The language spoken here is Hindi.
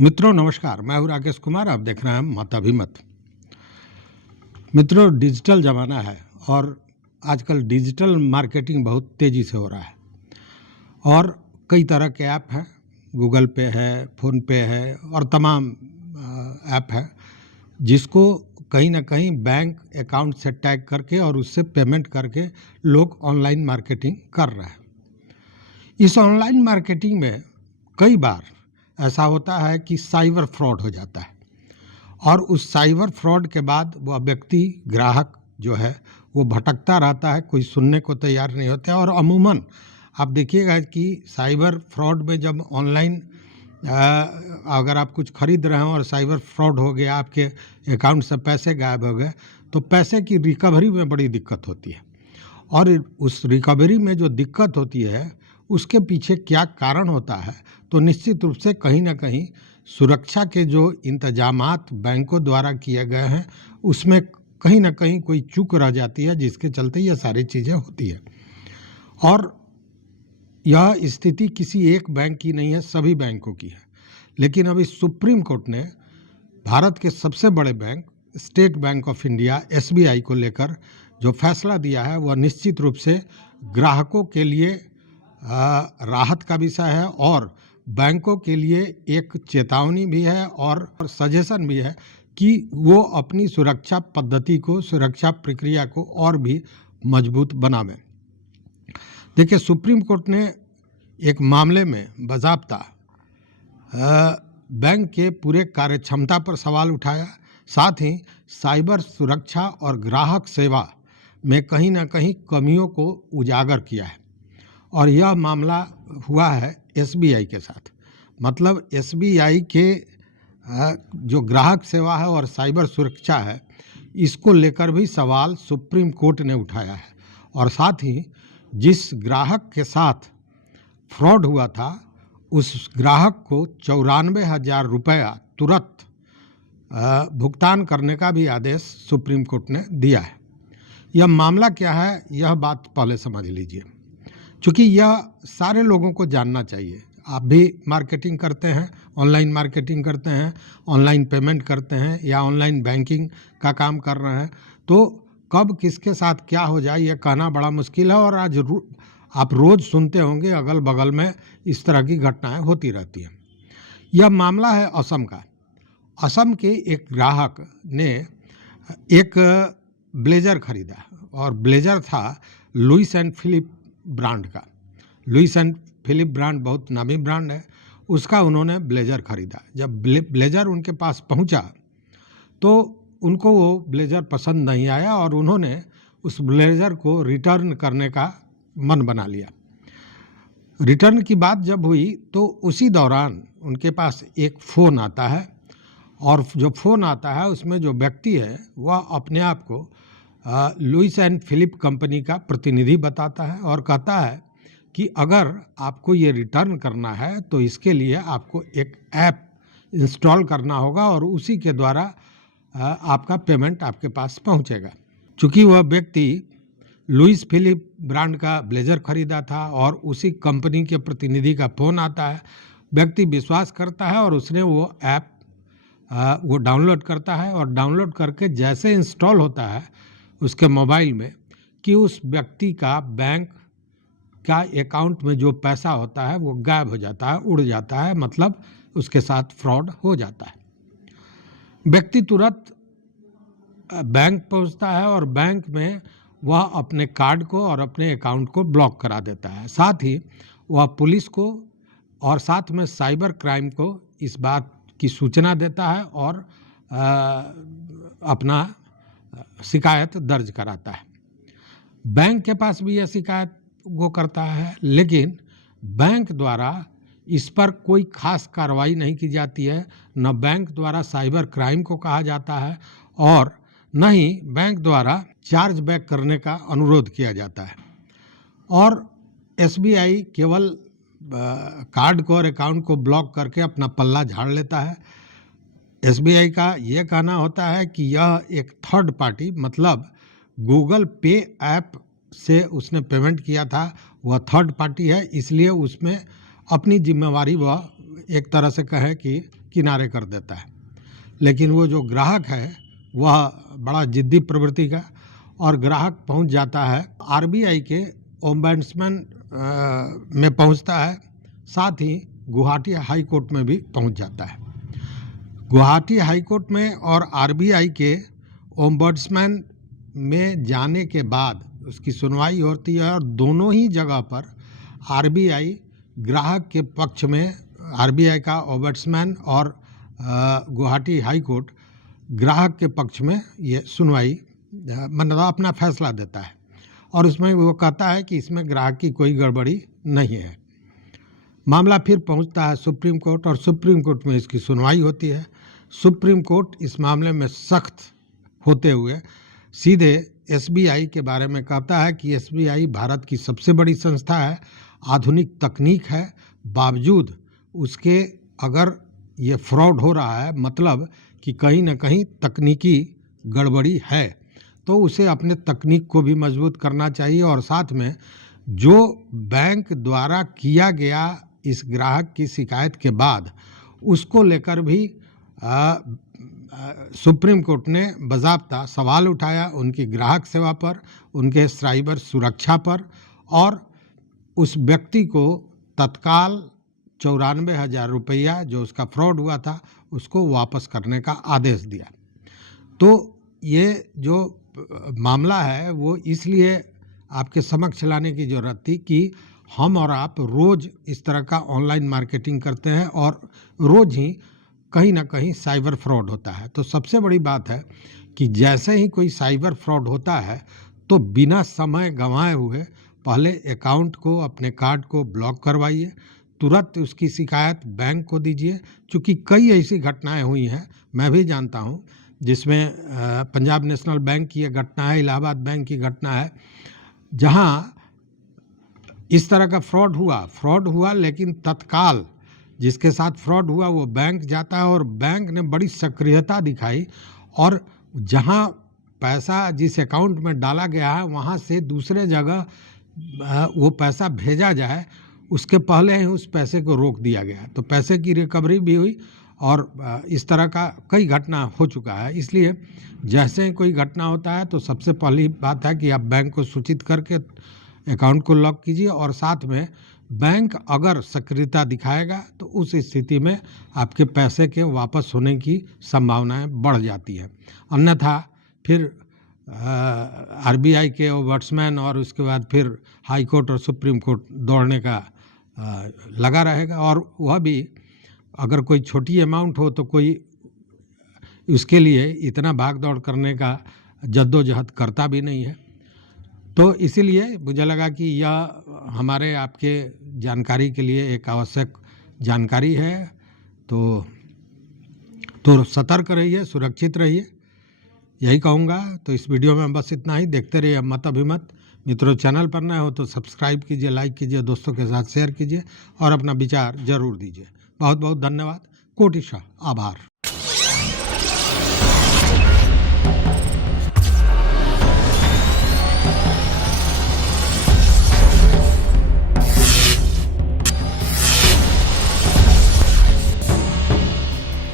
मित्रों नमस्कार, मैं हूं राकेश कुमार। आप देख रहे हैं मताभिमत। मित्रों, डिजिटल ज़माना है और आजकल डिजिटल मार्केटिंग बहुत तेज़ी से हो रहा है और कई तरह के ऐप हैं। गूगल पे है, फ़ोन पे है और तमाम ऐप है जिसको कहीं ना कहीं बैंक अकाउंट से टैग करके और उससे पेमेंट करके लोग ऑनलाइन मार्केटिंग कर रहे हैं। इस ऑनलाइन मार्केटिंग में कई बार ऐसा होता है कि साइबर फ्रॉड हो जाता है और उस साइबर फ्रॉड के बाद वह व्यक्ति ग्राहक जो है वो भटकता रहता है, कोई सुनने को तैयार नहीं होता है। और अमूमन आप देखिएगा कि साइबर फ्रॉड में जब ऑनलाइन अगर आप कुछ खरीद रहे हो और साइबर फ्रॉड हो गया, आपके अकाउंट से पैसे गायब हो गए, तो पैसे की रिकवरी में बड़ी दिक्कत होती है। और उस रिकवरी में जो दिक्कत होती है उसके पीछे क्या कारण होता है, तो निश्चित रूप से कहीं ना कहीं सुरक्षा के जो इंतजामात बैंकों द्वारा किए गए हैं उसमें कहीं ना कहीं कोई चूक रह जाती है, जिसके चलते ये सारी चीज़ें होती है। और यह स्थिति किसी एक बैंक की नहीं है, सभी बैंकों की है। लेकिन अभी सुप्रीम कोर्ट ने भारत के सबसे बड़े bank state bank of India SBI को लेकर जो फैसला दिया है वह निश्चित रूप से ग्राहकों के लिए राहत का विषय है और बैंकों के लिए एक चेतावनी भी है और सजेशन भी है कि वो अपनी सुरक्षा पद्धति को, सुरक्षा प्रक्रिया को और भी मजबूत बनावें। देखिए, सुप्रीम कोर्ट ने एक मामले में बाज़ाब्ता बैंक के पूरे कार्यक्षमता पर सवाल उठाया, साथ ही साइबर सुरक्षा और ग्राहक सेवा में कहीं ना कहीं कमियों को उजागर किया है। और यह मामला हुआ है SBI के साथ। मतलब SBI के जो ग्राहक सेवा है और साइबर सुरक्षा है, इसको लेकर भी सवाल सुप्रीम कोर्ट ने उठाया है। और साथ ही जिस ग्राहक के साथ फ्रॉड हुआ था उस ग्राहक को 94,000 रुपया तुरंत भुगतान करने का भी आदेश सुप्रीम कोर्ट ने दिया है। यह मामला क्या है, यह बात पहले समझ लीजिए, क्योंकि यह सारे लोगों को जानना चाहिए। आप भी मार्केटिंग करते हैं, ऑनलाइन मार्केटिंग करते हैं, ऑनलाइन पेमेंट करते हैं या ऑनलाइन बैंकिंग का काम कर रहे हैं, तो कब किसके साथ क्या हो जाए ये कहना बड़ा मुश्किल है। और आज आप रोज़ सुनते होंगे अगल बगल में इस तरह की घटनाएं होती रहती हैं। यह मामला है असम का। असम के एक ग्राहक ने एक ब्लेज़र खरीदा और ब्लेज़र था लुइस एंड फिलिप ब्रांड का। लुइस एंड फिलिप ब्रांड बहुत नामी ब्रांड है, उसका उन्होंने ब्लेज़र खरीदा। जब ब्लेज़र उनके पास पहुंचा तो उनको वो ब्लेज़र पसंद नहीं आया और उन्होंने उस ब्लेज़र को रिटर्न करने का मन बना लिया। रिटर्न की बात जब हुई तो उसी दौरान उनके पास एक फ़ोन आता है और जो फ़ोन आता है उसमें जो व्यक्ति है वह अपने आप को लुइस एंड फिलिप कंपनी का प्रतिनिधि बताता है और कहता है कि अगर आपको ये रिटर्न करना है तो इसके लिए आपको एक ऐप इंस्टॉल करना होगा और उसी के द्वारा आपका पेमेंट आपके पास पहुंचेगा। चूँकि वह व्यक्ति लुइस फिलिप ब्रांड का ब्लेज़र खरीदा था और उसी कंपनी के प्रतिनिधि का फ़ोन आता है, व्यक्ति विश्वास करता है और उसने वो ऐप वो डाउनलोड करता है और डाउनलोड करके जैसे इंस्टॉल होता है उसके मोबाइल में कि उस व्यक्ति का बैंक का अकाउंट में जो पैसा होता है वो गायब हो जाता है, उड़ जाता है, मतलब उसके साथ फ्रॉड हो जाता है। व्यक्ति तुरंत बैंक पहुंचता है और बैंक में वह अपने कार्ड को और अपने अकाउंट को ब्लॉक करा देता है। साथ ही वह पुलिस को और साथ में साइबर क्राइम को इस बात की सूचना देता है और अपना शिकायत दर्ज कराता है। बैंक के पास भी यह शिकायत वो करता है, लेकिन बैंक द्वारा इस पर कोई खास कार्रवाई नहीं की जाती है। न बैंक द्वारा साइबर क्राइम को कहा जाता है और न ही बैंक द्वारा चार्ज बैक करने का अनुरोध किया जाता है। और SBI केवल कार्ड को और अकाउंट को ब्लॉक करके अपना पल्ला झाड़ लेता है। SBI का ये कहना होता है कि यह एक थर्ड पार्टी, मतलब गूगल पे ऐप से उसने पेमेंट किया था, वह थर्ड पार्टी है, इसलिए उसमें अपनी जिम्मेवारी वह एक तरह से कहे कि किनारे कर देता है। लेकिन वो जो ग्राहक है वह बड़ा जिद्दी प्रवृत्ति का, और ग्राहक पहुंच जाता है आरबीआई के ओम्बड्समैन में पहुंचता है, साथ ही गुवाहाटी हाई कोर्ट में भी पहुंच जाता है। गुवाहाटी हाई कोर्ट में और आरबीआई के ओम्बड्समैन में जाने के बाद उसकी सुनवाई होती है, और दोनों ही जगह पर आरबीआई ग्राहक के पक्ष में, आरबीआई का ओम्बड्समैन और गुवाहाटी हाई कोर्ट ग्राहक के पक्ष में ये सुनवाई मतलब अपना फैसला देता है, और उसमें वो कहता है कि इसमें ग्राहक की कोई गड़बड़ी नहीं है। मामला फिर पहुंचता है सुप्रीम कोर्ट, और सुप्रीम कोर्ट में इसकी सुनवाई होती है। सुप्रीम कोर्ट इस मामले में सख्त होते हुए सीधे एसबीआई के बारे में कहता है कि एसबीआई भारत की सबसे बड़ी संस्था है, आधुनिक तकनीक है, बावजूद उसके अगर ये फ्रॉड हो रहा है, मतलब कि कहीं ना कहीं तकनीकी गड़बड़ी है, तो उसे अपने तकनीक को भी मजबूत करना चाहिए, और साथ में जो बैंक द्वारा किया गया इस ग्राहक की शिकायत के बाद उसको लेकर भी सुप्रीम कोर्ट ने बाज़ाब्ता सवाल उठाया उनकी ग्राहक सेवा पर, उनके साइबर सुरक्षा पर, और उस व्यक्ति को तत्काल 94,000 रुपया जो उसका फ्रॉड हुआ था उसको वापस करने का आदेश दिया। तो ये जो मामला है वो इसलिए आपके समक्ष लाने की ज़रूरत थी कि हम और आप रोज़ इस तरह का ऑनलाइन मार्केटिंग करते हैं, और रोज़ ही कहीं ना कहीं साइबर फ्रॉड होता है। तो सबसे बड़ी बात है कि जैसे ही कोई साइबर फ्रॉड होता है तो बिना समय गंवाए हुए पहले अकाउंट को, अपने कार्ड को ब्लॉक करवाइए, तुरंत उसकी शिकायत बैंक को दीजिए। चूँकि कई ऐसी घटनाएं हुई हैं, मैं भी जानता हूँ, जिसमें पंजाब नेशनल बैंक की ये घटना है, इलाहाबाद बैंक की घटना है, जहाँ इस तरह का फ्रॉड हुआ, लेकिन तत्काल जिसके साथ फ्रॉड हुआ वो बैंक जाता है, और बैंक ने बड़ी सक्रियता दिखाई, और जहाँ पैसा जिस अकाउंट में डाला गया है वहाँ से दूसरे जगह वो पैसा भेजा जाए, उसके पहले ही उस पैसे को रोक दिया गया। तो पैसे की रिकवरी भी हुई, और इस तरह का कई घटना हो चुका है। इसलिए जैसे ही कोई घटना होता है तो सबसे पहली बात है कि आप बैंक को सूचित करके अकाउंट को लॉक कीजिए, और साथ में बैंक अगर सक्रियता दिखाएगा तो उस स्थिति में आपके पैसे के वापस होने की संभावनाएं बढ़ जाती है। अन्यथा फिर आरबीआई के ओम्बड्समैन और उसके बाद फिर हाई कोर्ट और सुप्रीम कोर्ट दौड़ने का लगा रहेगा, और वह भी अगर कोई छोटी अमाउंट हो तो कोई उसके लिए इतना भाग दौड़ करने का जद्दोजहद करता भी नहीं है। तो इसीलिए मुझे लगा कि यह हमारे आपके जानकारी के लिए एक आवश्यक जानकारी है। तो सतर्क रहिए, सुरक्षित रहिए, यही कहूँगा। तो इस वीडियो में बस इतना ही। देखते रहिए मत अभिमत। मित्रों, चैनल पर नए हो तो सब्सक्राइब कीजिए, लाइक कीजिए, दोस्तों के साथ शेयर कीजिए, और अपना विचार जरूर दीजिए। बहुत बहुत धन्यवाद, कोटिशः आभार।